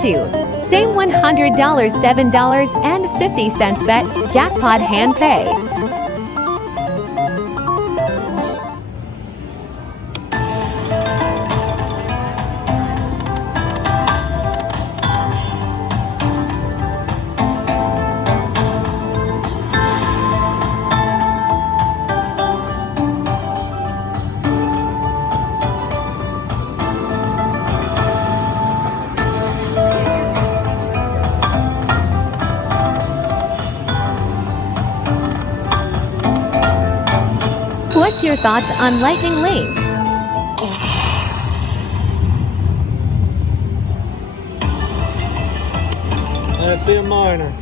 2. Same $100 $7.50 bet, Jackpot Handpay. What's your thoughts on Lightning Link? I see a minor.